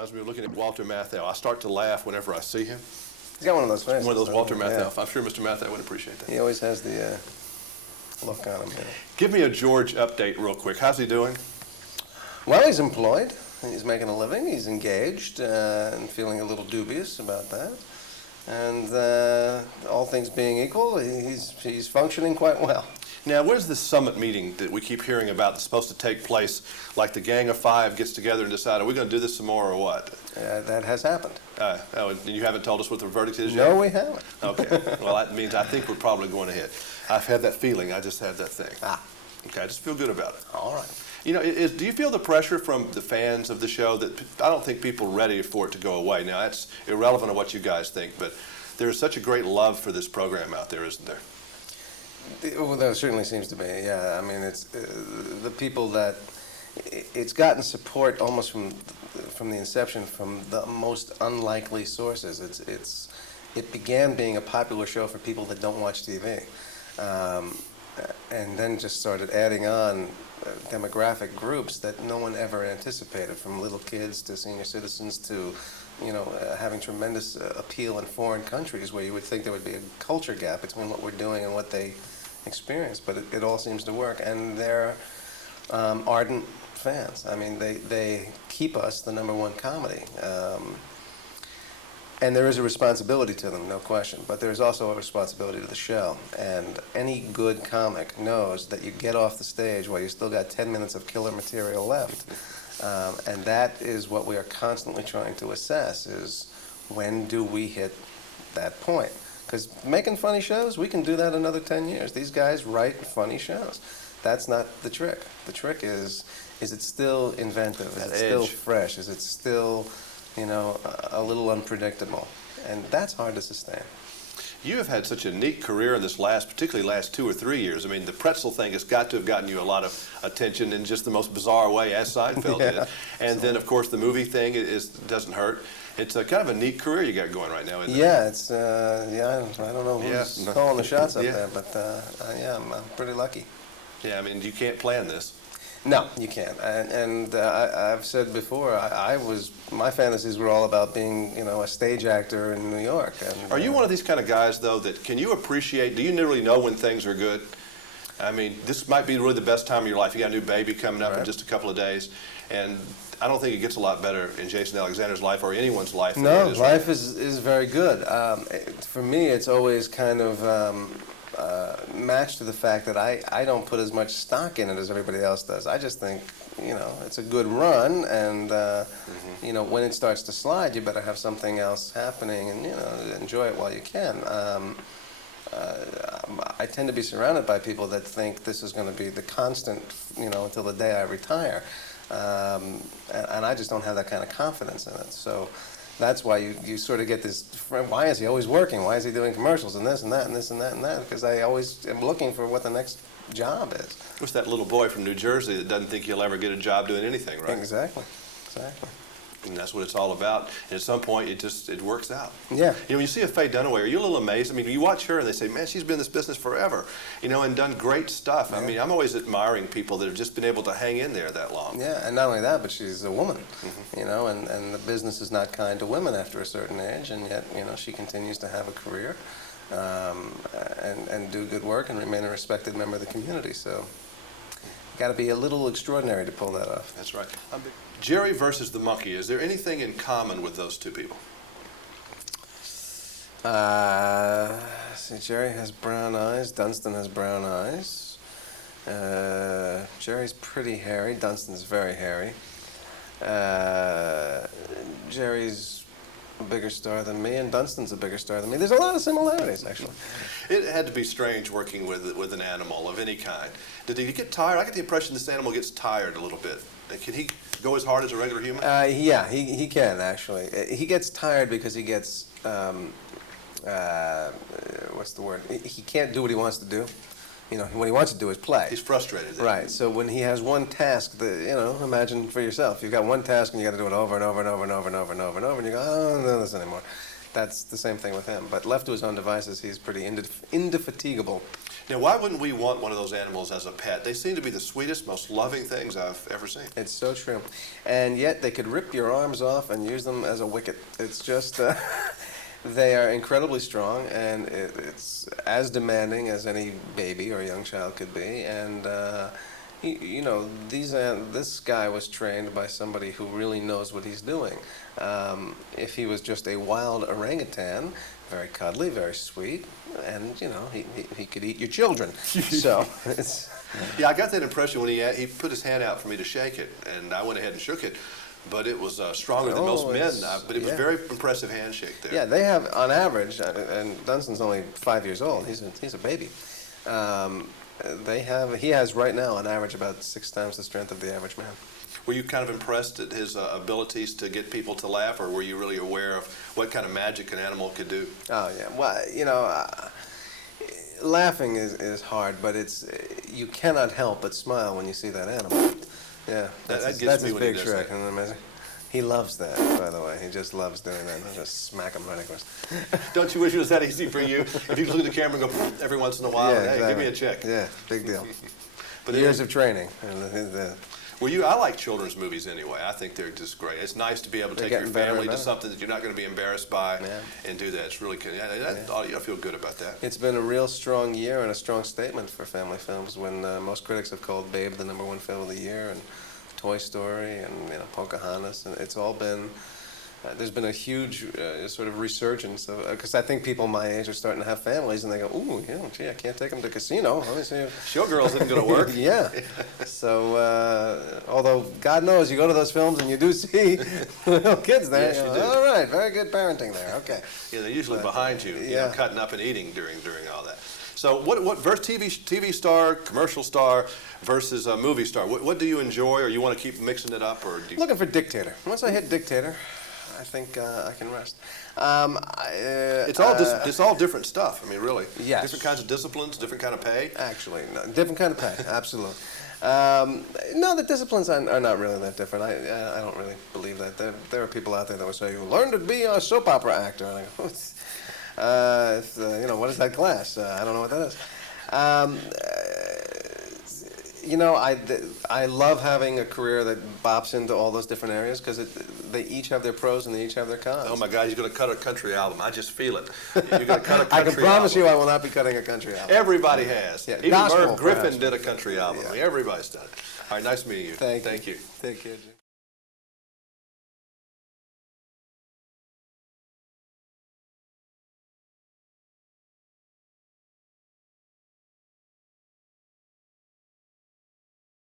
reminds me of looking at Walter Matthau. I start to laugh whenever I see him. He's got one of those faces. One of those Walter Matthau. Yeah. I'm sure Mr. Matthau would appreciate that. He always has the look on him. Yeah. Give me a George update real quick. How's he doing? Well, he's employed. He's making a living. He's engaged and feeling a little dubious about that. And all things being equal, he's functioning quite well. Now, where's this summit meeting that we keep hearing about that's supposed to take place, like the Gang of Five gets together and decide, are we going to do this some more or what? That has happened. And you haven't told us what the verdict is yet? No, we haven't. Okay. Well, that means I think we're probably going ahead. I've had that feeling. I just had that thing. Okay, I just feel good about it. All right. You know, do you feel the pressure from the fans of the show that I don't think people are ready for it to go away? Now, that's irrelevant to what you guys think, but there's such a great love for this program out there, isn't there? Well, there certainly seems to be, yeah. I mean, it's the people that it's gotten support almost from the inception from the most unlikely sources. It began being a popular show for people that don't watch TV, and then just started adding on demographic groups that no one ever anticipated, from little kids to senior citizens to, having tremendous appeal in foreign countries where you would think there would be a culture gap between what we're doing and what they experience, but it all seems to work, and they're ardent fans. I mean, they keep us the #1 comedy, and there is a responsibility to them, no question, but there's also a responsibility to the show, and any good comic knows that you get off the stage while you still got 10 minutes of killer material left, and that is what we are constantly trying to assess, is when do we hit that point? Because making funny shows, we can do that another 10 years. These guys write funny shows. That's not the trick. The trick is it still inventive? Is it still fresh? Is it still, a little unpredictable? And that's hard to sustain. You have had such a neat career in this particularly last 2 or 3 years. I mean, the pretzel thing has got to have gotten you a lot of attention in just the most bizarre way, as Seinfeld did. And then, of course, the movie thing doesn't hurt. It's a kind of a neat career you got going right now, isn't it? Yeah, it's I don't know who's calling the shots up there, but I'm pretty lucky. Yeah, I mean, you can't plan this. No, you can't. And I've said before, my fantasies were all about being, a stage actor in New York. And, are you one of these kind of guys, though, that do you really know when things are good? I mean, this might be really the best time of your life. You got a new baby coming up in just a couple of days, and I don't think it gets a lot better in Jason Alexander's life or anyone's life. No, life is very good. For me, it's always kind of matched to the fact that I don't put as much stock in it as everybody else does. I just think, it's a good run, and, when it starts to slide, you better have something else happening and, enjoy it while you can. I tend to be surrounded by people that think this is going to be the constant, until the day I retire. And I just don't have that kind of confidence in it. So that's why you sort of get this, why is he always working? Why is he doing commercials and this and that and this and that and that? Because I always am looking for what the next job is. What's that little boy from New Jersey that doesn't think he'll ever get a job doing anything, right? Exactly. And that's what it's all about. And at some point, it works out. Yeah. When you see a Faye Dunaway, are you a little amazed? I mean, you watch her and they say, man, she's been in this business forever, and done great stuff. Yeah. I mean, I'm always admiring people that have just been able to hang in there that long. Yeah, and not only that, but she's a woman, and the business is not kind to women after a certain age, and yet, she continues to have a career and do good work and remain a respected member of the community. So, got to be a little extraordinary to pull that off. That's right. Jerry versus the monkey. Is there anything in common with those two people? See, Jerry has brown eyes. Dunstan has brown eyes. Jerry's pretty hairy. Dunstan's very hairy. Jerry's a bigger star than me, and Dunstan's a bigger star than me. There's a lot of similarities, actually. It had to be strange working with an animal of any kind. Did he get tired? I get the impression this animal gets tired a little bit. Can he go as hard as a regular human? Yeah, he can, actually. He gets tired because he gets, what's the word? He can't do what he wants to do. What he wants to do is play. He's frustrated. Right, so when he has one task, imagine for yourself. You've got one task and you got to do it over and over and over and over and over and over and over, and you go, oh, no, this anymore. That's the same thing with him. But left to his own devices, he's pretty indefatigable. Now, why wouldn't we want one of those animals as a pet? They seem to be the sweetest, most loving things I've ever seen. It's so true. And yet they could rip your arms off and use them as a wicket. It's just, they are incredibly strong, and it's as demanding as any baby or young child could be. And, you know, this guy was trained by somebody who really knows what he's doing. If he was just a wild orangutan, very cuddly, very sweet, and, you know, he could eat your children. So it's... Yeah, I got that impression when he put his hand out for me to shake it, and I went ahead and shook it. But it was stronger than most men. But it was a very impressive handshake there. Yeah, they have, on average, and Dunstan's only 5 years old. He's a baby. He has right now, on average, about 6 times the strength of the average man. Were you kind of impressed at his abilities to get people to laugh, or were you really aware of what kind of magic an animal could do? Oh yeah, well, you know, laughing is hard, but you cannot help but smile when you see that animal. Yeah, that's his big trick. Isn't that amazing? He loves that, by the way. He just loves doing that. He'll just smack him right across. Don't you wish it was that easy for you? If you could look at the camera and go every once in a while, yeah, hey, exactly. give me a check. Yeah, big deal. But years of training. I like children's movies anyway. I think they're just great. It's nice to be able to take your family to something that you're not going to be embarrassed by and do that. It's really good. I feel good about that. It's been a real strong year and a strong statement for family films when most critics have called Babe the #1 film of the year, and Toy Story, and Pocahontas, and it's all been. There's been a huge sort of resurgence of, because I think people my age are starting to have families, and they go, ooh, yeah, gee, I can't take them to casino. Let me see. Showgirls isn't going to work. Yeah. So, although God knows, you go to those films and you do see little kids there. Yes, you do. All right, very good parenting there. Okay. Yeah, they're usually behind you, cutting up and eating during all that. So what versus TV star, commercial star versus a movie star? What do you enjoy, or you want to keep mixing it up, or do you... Looking for dictator. Once I hit dictator, I think I can rest. It's all different stuff. I mean, really. Yes. Different kinds of disciplines, different kind of pay. Actually, no, different kind of pay. Absolutely. No, the disciplines are not really that different. I don't really believe that. There are people out there that would say, "Learn to be a soap opera actor," and I go, what is that class? I don't know what that is. I love having a career that bops into all those different areas, because they each have their pros and they each have their cons. Oh my God, you're going to cut a country album. I just feel it. You're going to cut a country I can promise album. you I will not be cutting a country album. Everybody has. Yeah. Even Gospel, Merv Griffin perhaps. did a country album. Yeah. I mean, everybody's done it. All right, nice meeting you. Thank you. you. Take care, Jim.